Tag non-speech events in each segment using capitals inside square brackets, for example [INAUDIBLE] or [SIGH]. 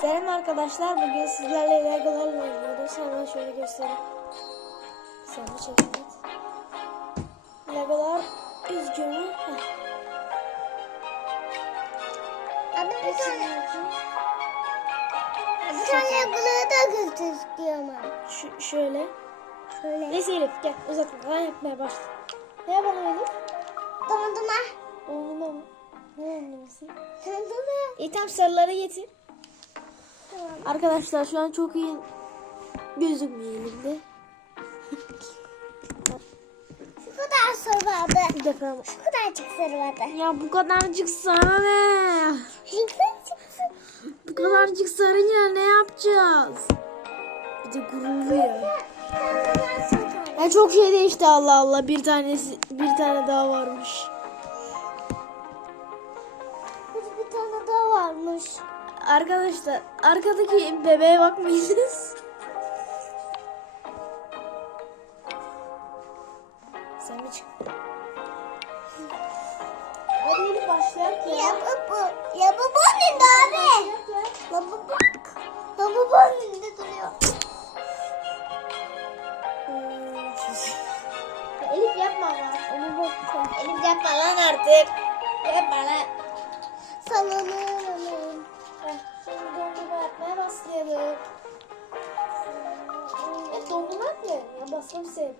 Selam arkadaşlar. Bugün sizlerle Legolarla oynuyoruz. Hemen şöyle göstereyim. Sen de çek. Legolar üzgünüm. Heh. Abi bir tane bir tane bunu da göster istiyorum. Şu, şöyle. Şöyle. Neyse Elif gel uzatma. Ben yapmaya başla. Ne yapalım Elif? Dondurma. Dondurma mı? Ne dondurması? Dondurma. İyi tamam sarıları getir. Arkadaşlar şu an çok iyi gözükmüyor elimde. Şu kadar sarı vardı. Bir dakika. Şu kadarcık sarı vardı. Ya bu kadarcık sarı ne? Bu kadarcık sarıyla ne yapacağız? Bir de. Dondurma sarı. Ya çok şey değişti Allah Allah. Bir tanesi bir tane daha varmış. Bir tane daha varmış. Arkadaşlar arkadaki bebeğe bakmayınız. Sen mi çık? Hadi Elif başlayak ya. Ya bu. Ya bu önünde abi. La bu bak. La bu önünde duruyor. Ya Elif yapma ama. Onu bak. Elif yapma lan artık. Yapma lan. Sallanıyorum. Heh, Şimdi dondurma yapmaya başlayalım. Ya dondurma yapmayalım ya. Basmam sevdim.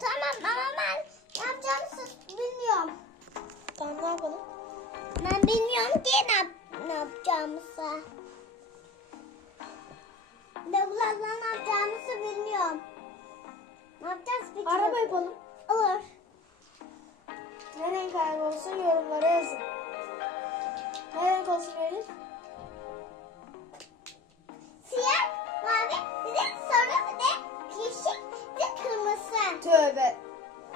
Tamam ama ben yapacağımı bilmiyorum. Tamam ne yapalım? Ben bilmiyorum ki ne, yap- ne yapacağımızı. Legolarla ne yapacağımızı bilmiyorum. Ne yapacağız peki? Araba yapalım. Olur. Ne renk araba olsun yorumlara yazın. Ne renk olsun Elif? Siyah, mavi, bir de sarı, bir de yeşil, bir de kırmızı. Tövbe.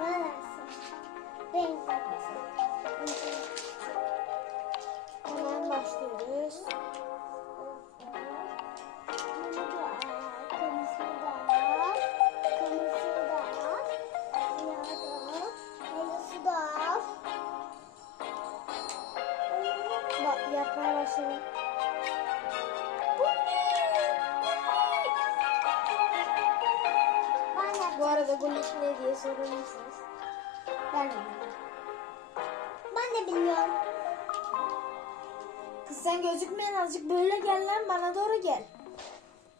Versin. Renk versin. Hemen başlıyoruz. Bak yapmaya başladım. Bu arada bunun için ne diye sorabilirsiniz. Ben de bilmiyorum. Ben de bilmiyorum. Kız sen gözükmeyen azıcık böyle gel lan bana doğru gel.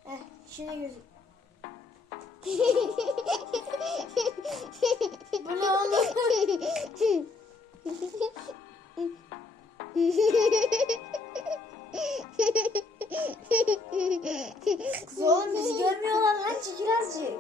Heh şimdi gözük. [LAUGHS] Bu ne oğlum? [LAUGHS] Kız oğlum bizi görmüyorlar lan çekil azıcık.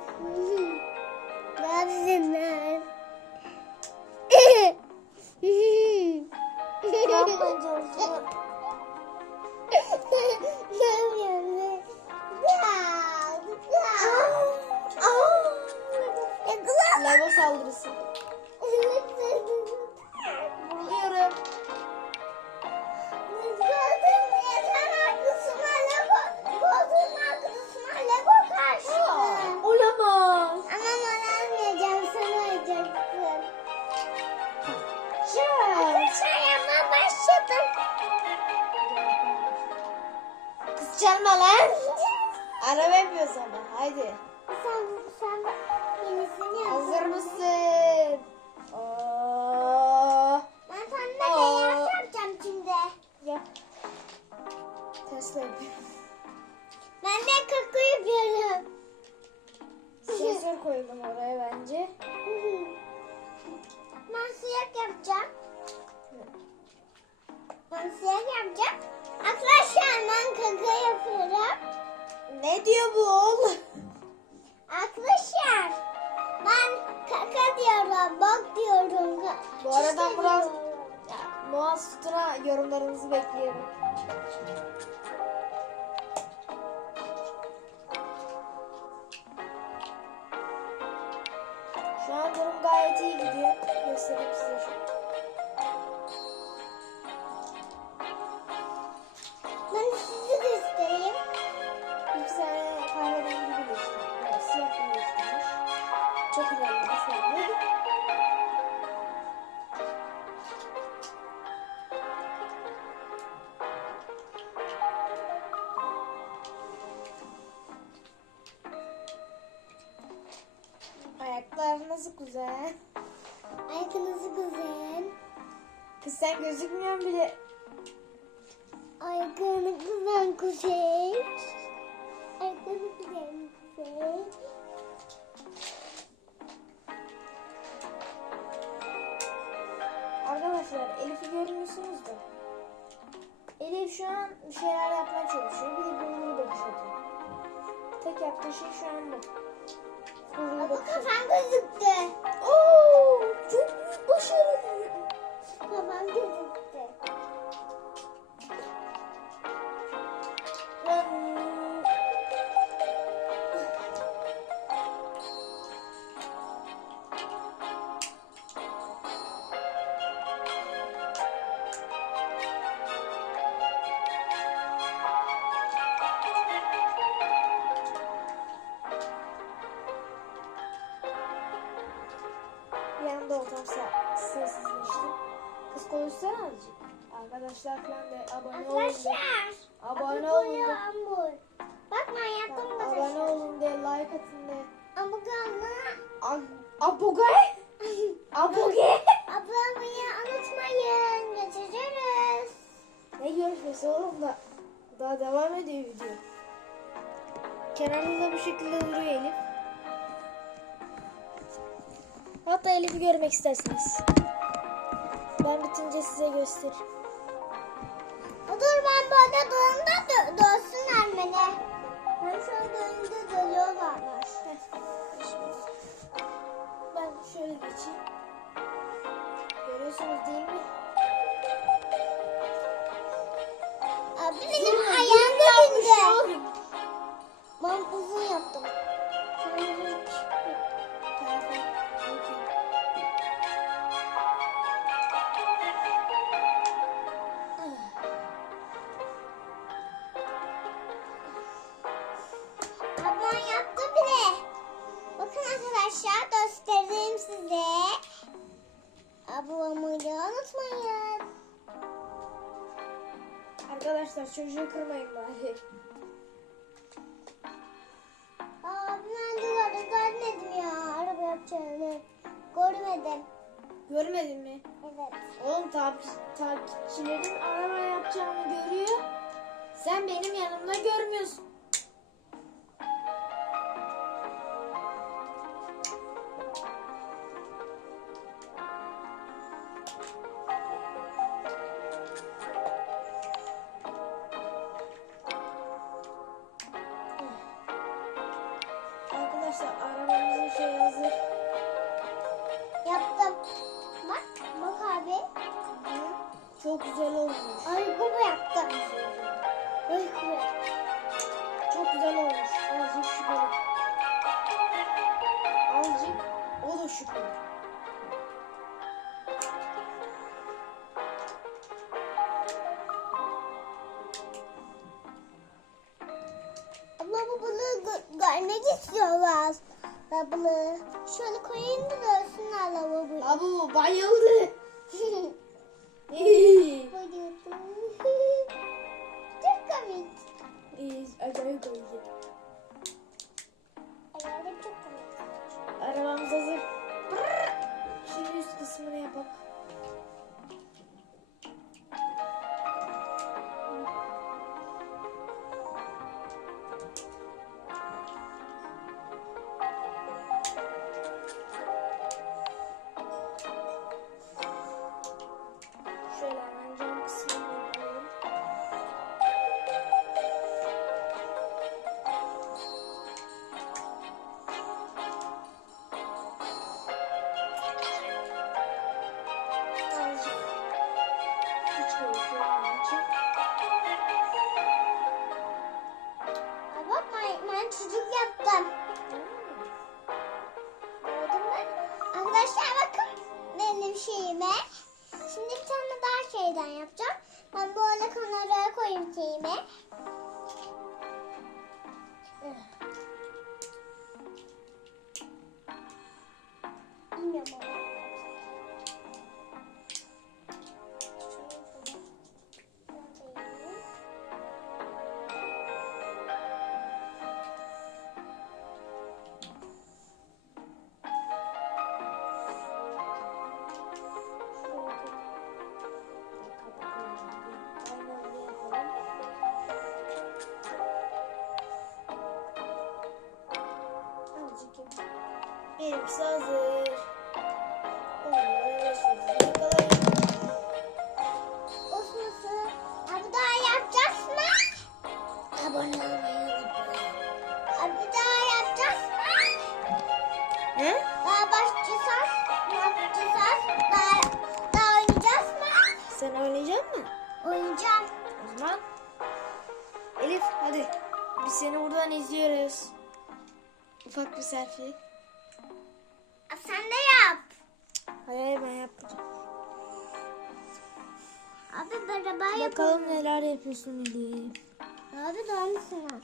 Araba yapıyoruz ama haydi. Hazır mısın? Oo. Ben sana beyaz yapacağım şimdi. Yap. Tesla yapıyorum. Ben de kaka yapıyorum. Sensör koydum oraya bence. [LAUGHS] Ben siyah yapacağım. Ben siyah yapacağım. Arkadaşlar ben kaka yapıyorum. Ne diyor bu oğlum? Arkadaşlar ben kaka diyorum, bak diyorum. Bu arada ya, Muaz Sütun'a yorumlarınızı bekliyorum. Şu an durum gayet iyi gidiyor. Göstereyim size çok ilerlemiş şey. olduk. Ayaklarınız güzel. Ayaklarınız güzel. Kız sen gözükmüyorsun bile. Ayaklarınız güzel kuzey. Ayaklarınız güzel kuzey. Arkadaşlar Elif'i görmüyorsunuz da. Elif şu an bir şeyler yapmaya çalışıyor. Bir de burnunu bakışıyor. Tek yaptığı şey şu an bu. Burnunu Baba bakışıyor. kafam gözüktü. Oo, Arkadaşlar falan da abone olun de. Arkadaşlar. Abone Abone olun de. Bak ben yaptım Abone arkadaşlar. olun de, like atın de. Amur kalma. Ab- Abogay? Abogay? Ablamayı unutmayın. Görüşürüz. Ne görüşmesi oğlum da daha devam ediyor video. Kenarında bu şekilde duruyor Elif. Hatta Elif'i görmek isterseniz. Ben bitince size göstereyim. Dur ben böyle durumda dö dönsünler beni. Ben an dönünce dönüyorlarmış. Ben şöyle geçeyim. Görüyorsunuz değil mi? Arkadaşlar göstereyim size. Ablamı da unutmayın. Arkadaşlar çocuğu kırmayın bari. Aa, ben duvarda görmedim ya araba yapacağını. Görmedim. Görmedin mi? Evet. Oğlum takip, takipçilerin araba yapacağını görüyor. Sen benim yanımda görmüyorsun. Balığı. Şöyle koyayım da görsünler lavaboyu. Abu bayıldı. [LAUGHS] Bayıldım. [LAUGHS] Çok komik. İyi, Acayip bayıldı. Herhalde çok komik. Arabamız hazır. Şimdi üst kısmını yapalım. şeyden yapacağım. Ben böyle kenara koyayım teyime. Bilmiyorum. Benimkisi hazır. Onları yaşıyoruz. Yakalayın. Osman'sı. Abi daha yapacağız mı? Abone olmayı unutmayın. Abi daha yapacağız mı? He? Daha başlayacağız. Yapacağız. Daha, daha oynayacağız mı? Sen oynayacak mısın? Oynayacağım. O zaman Elif hadi. Biz seni buradan izliyoruz. Ufak bir selfie. Sen de yap. Hayır ben yapmayacağım. Abi beraber yapalım. Bakalım neler yapıyorsun Elif. Abi daha mısın?